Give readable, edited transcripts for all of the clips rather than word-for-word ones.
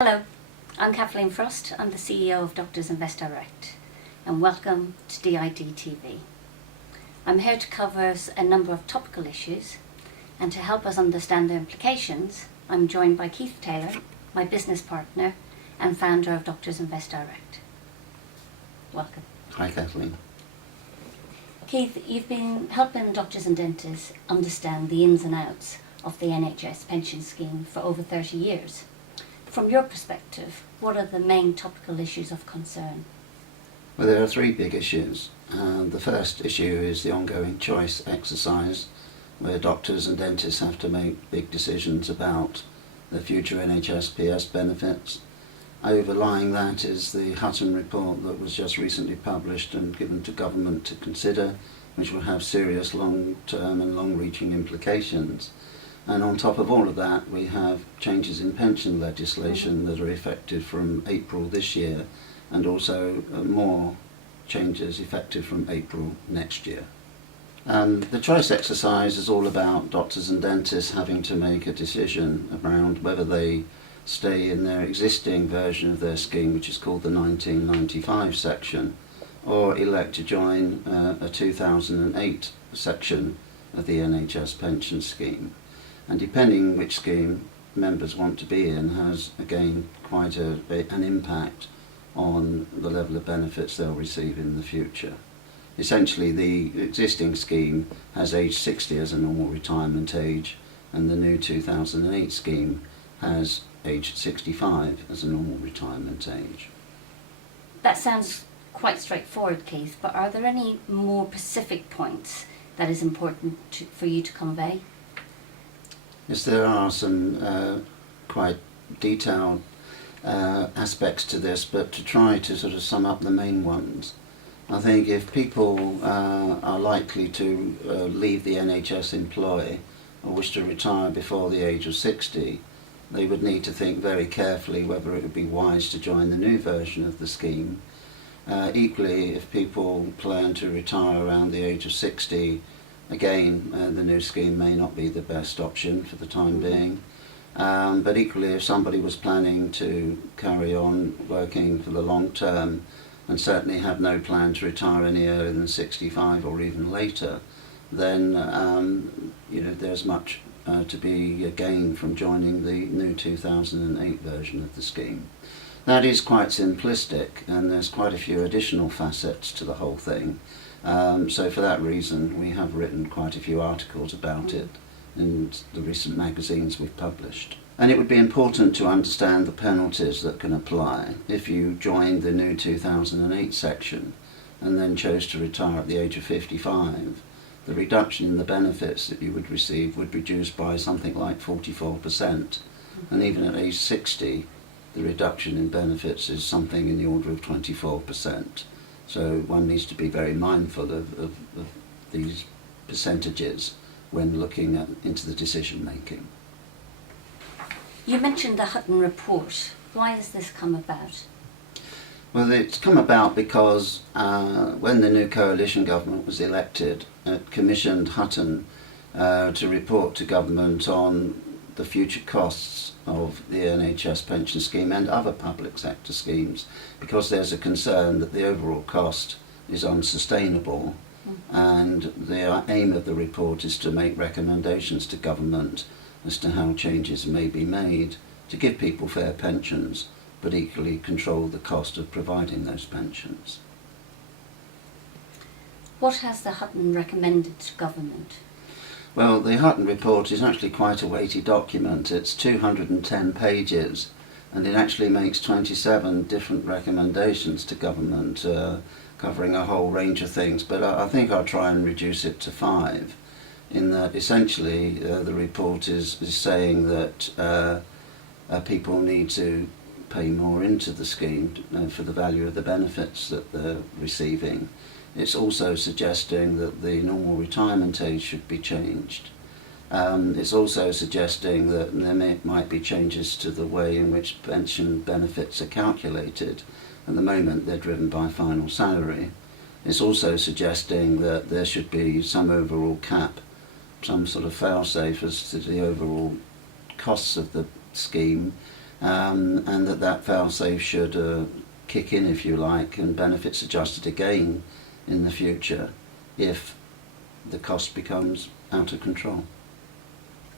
Hello, I'm Kathleen Frost. I'm the CEO of Doctors Invest Direct, and welcome to DID TV. I'm here to cover a number of topical issues, and to help us understand their implications, I'm joined by Keith Taylor, my business partner and founder of Doctors Invest Direct. Welcome. Hi Kathleen. Keith, you've been helping doctors and dentists understand the ins and outs of the NHS pension scheme for over 30 years. From your perspective, what are the main topical issues of concern? Well, there are three big issues. The first issue is the ongoing choice exercise, where doctors and dentists have to make big decisions about the future NHSPS benefits. Overlying that is the Hutton report that was just recently published and given to government to consider, which will have serious long-term and long-reaching implications. And on top of all of that, we have changes in pension legislation that are effective from April this year, and also more changes effective from April next year. The choice exercise is all about doctors and dentists having to make a decision around whether they stay in their existing version of their scheme, which is called the 1995 section, or elect to join a 2008 section of the NHS pension scheme. And depending which scheme members want to be in has again quite an impact on the level of benefits they'll receive in the future. Essentially, the existing scheme has age 60 as a normal retirement age, and the new 2008 scheme has age 65 as a normal retirement age. That sounds quite straightforward, Keith, but are there any more specific points that is important for you to convey? Yes, there are some quite detailed aspects to this, but to try to sort of sum up the main ones, I think if people are likely to leave the NHS employ or wish to retire before the age of 60, they would need to think very carefully whether it would be wise to join the new version of the scheme. Equally, if people plan to retire around the age of 60, again, the new scheme may not be the best option for the time being. But equally, if somebody was planning to carry on working for the long term and certainly have no plan to retire any earlier than 65 or even later, then there's much to be gained from joining the new 2008 version of the scheme. That is quite simplistic, and there's quite a few additional facets to the whole thing. So for that reason, we have written quite a few articles about it in the recent magazines we've published. And it would be important to understand the penalties that can apply if you joined the new 2008 section and then chose to retire at the age of 55. The reduction in the benefits that you would receive would reduce by something like 44%. And even at age 60, the reduction in benefits is something in the order of 24%. So one needs to be very mindful of these percentages when looking into the decision making. You mentioned the Hutton report. Why has this come about? Well, it's come about because when the new coalition government was elected, it commissioned Hutton to report to government on the future costs of the NHS pension scheme and other public sector schemes, because there's a concern that the overall cost is unsustainable, and the aim of the report is to make recommendations to government as to how changes may be made to give people fair pensions, but equally control the cost of providing those pensions. What has the Hutton recommended to government? Well, the Hutton report is actually quite a weighty document. It's 210 pages, and it actually makes 27 different recommendations to government, covering a whole range of things, but I think I'll try and reduce it to 5, in that essentially the report is saying that people need to pay more into the scheme for the value of the benefits that they're receiving. It's also suggesting that the normal retirement age should be changed. It's also suggesting that there might be changes to the way in which pension benefits are calculated. At the moment, they're driven by final salary. It's also suggesting that there should be some overall cap, some sort of fail-safe as to the overall costs of the scheme, and that fail-safe should kick in, if you like, and benefits adjusted again in the future if the cost becomes out of control.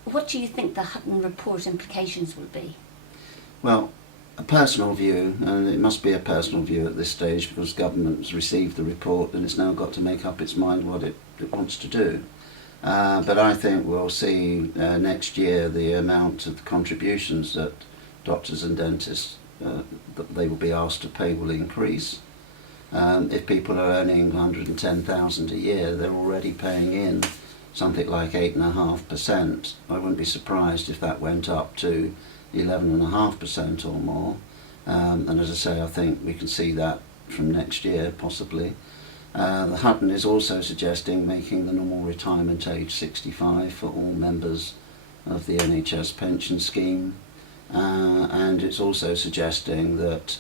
What do you think the Hutton report implications will be? Well, a personal view, and it must be a personal view at this stage because government has received the report and it's now got to make up its mind what it wants to do. But I think we'll see next year the amount of contributions that doctors and dentists that they will be asked to pay will increase. If people are earning 110,000 a year, they're already paying in something like 8.5%. I wouldn't be surprised if that went up to 11.5% or more. And as I say, I think we can see that from next year, possibly. The Hutton is also suggesting making the normal retirement age 65 for all members of the NHS pension scheme. And it's also suggesting that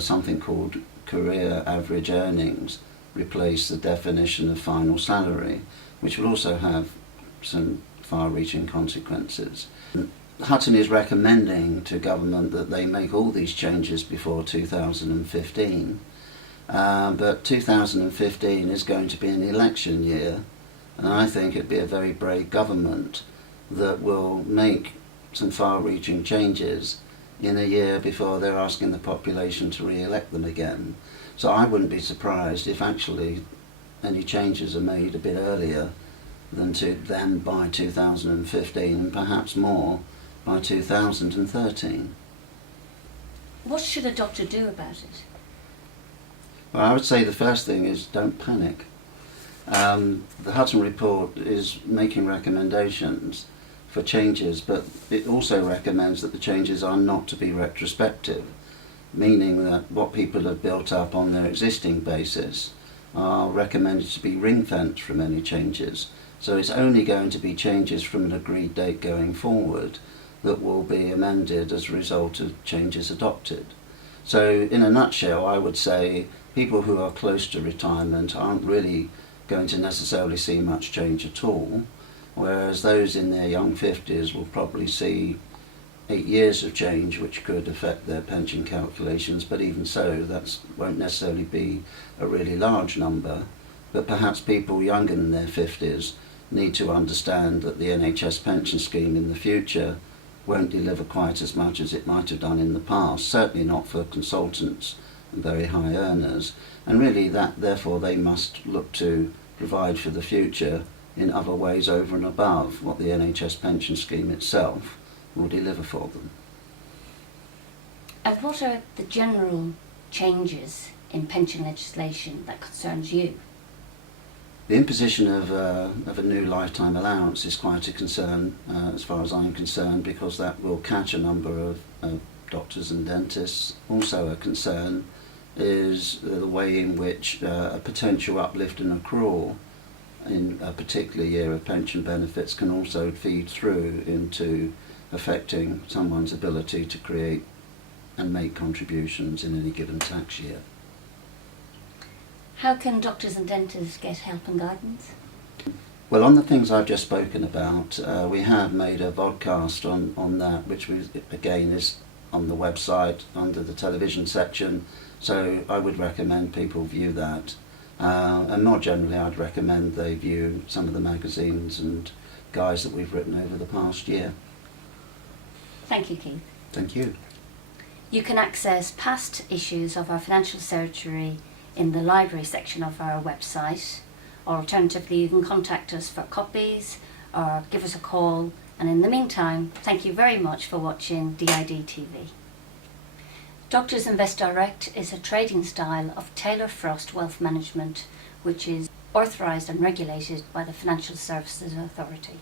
something called career average earnings replace the definition of final salary, which will also have some far-reaching consequences. Hutton is recommending to government that they make all these changes before 2015, but 2015 is going to be an election year, and I think it'd be a very brave government that will make some far-reaching changes in a year before they're asking the population to re-elect them again. So I wouldn't be surprised if actually any changes are made a bit earlier than by 2015, and perhaps more by 2013. What should a doctor do about it? Well, I would say the first thing is don't panic. The Hutton report is making recommendations for changes, but it also recommends that the changes are not to be retrospective, meaning that what people have built up on their existing basis are recommended to be ring-fenced from any changes. So it's only going to be changes from an agreed date going forward that will be amended as a result of changes adopted. So in a nutshell, I would say people who are close to retirement aren't really going to necessarily see much change at all, whereas those in their young 50s will probably see 8 years of change which could affect their pension calculations, but even so that won't necessarily be a really large number. But perhaps people younger than their 50s need to understand that the NHS pension scheme in the future won't deliver quite as much as it might have done in the past, certainly not for consultants and very high earners, and really that therefore they must look to provide for the future in other ways over and above what the NHS pension scheme itself will deliver for them. And what are the general changes in pension legislation that concerns you? The imposition of a new lifetime allowance is quite a concern as far as I'm concerned, because that will catch a number of doctors and dentists. Also a concern is the way in which a potential uplift in accrual in a particular year of pension benefits can also feed through into affecting someone's ability to create and make contributions in any given tax year. How can doctors and dentists get help and guidance? Well, on the things I've just spoken about, we have made a vodcast on that, which again is on the website under the television section, so I would recommend people view that. And more generally, I'd recommend they view some of the magazines and guides that we've written over the past year. Thank you, Keith. Thank you. You can access past issues of our financial surgery in the library section of our website, or alternatively you can contact us for copies or give us a call. And in the meantime, thank you very much for watching DID TV. Doctors Invest Direct is a trading style of Taylor Frost Wealth Management, which is authorised and regulated by the Financial Services Authority.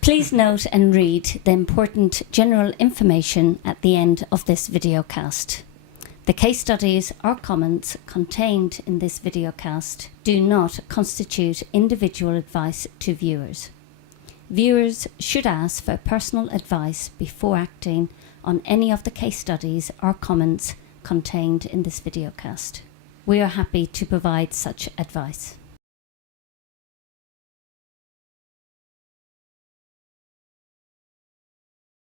Please note and read the important general information at the end of this videocast. The case studies or comments contained in this videocast do not constitute individual advice to viewers. Viewers should ask for personal advice before acting on any of the case studies or comments contained in this videocast. We are happy to provide such advice.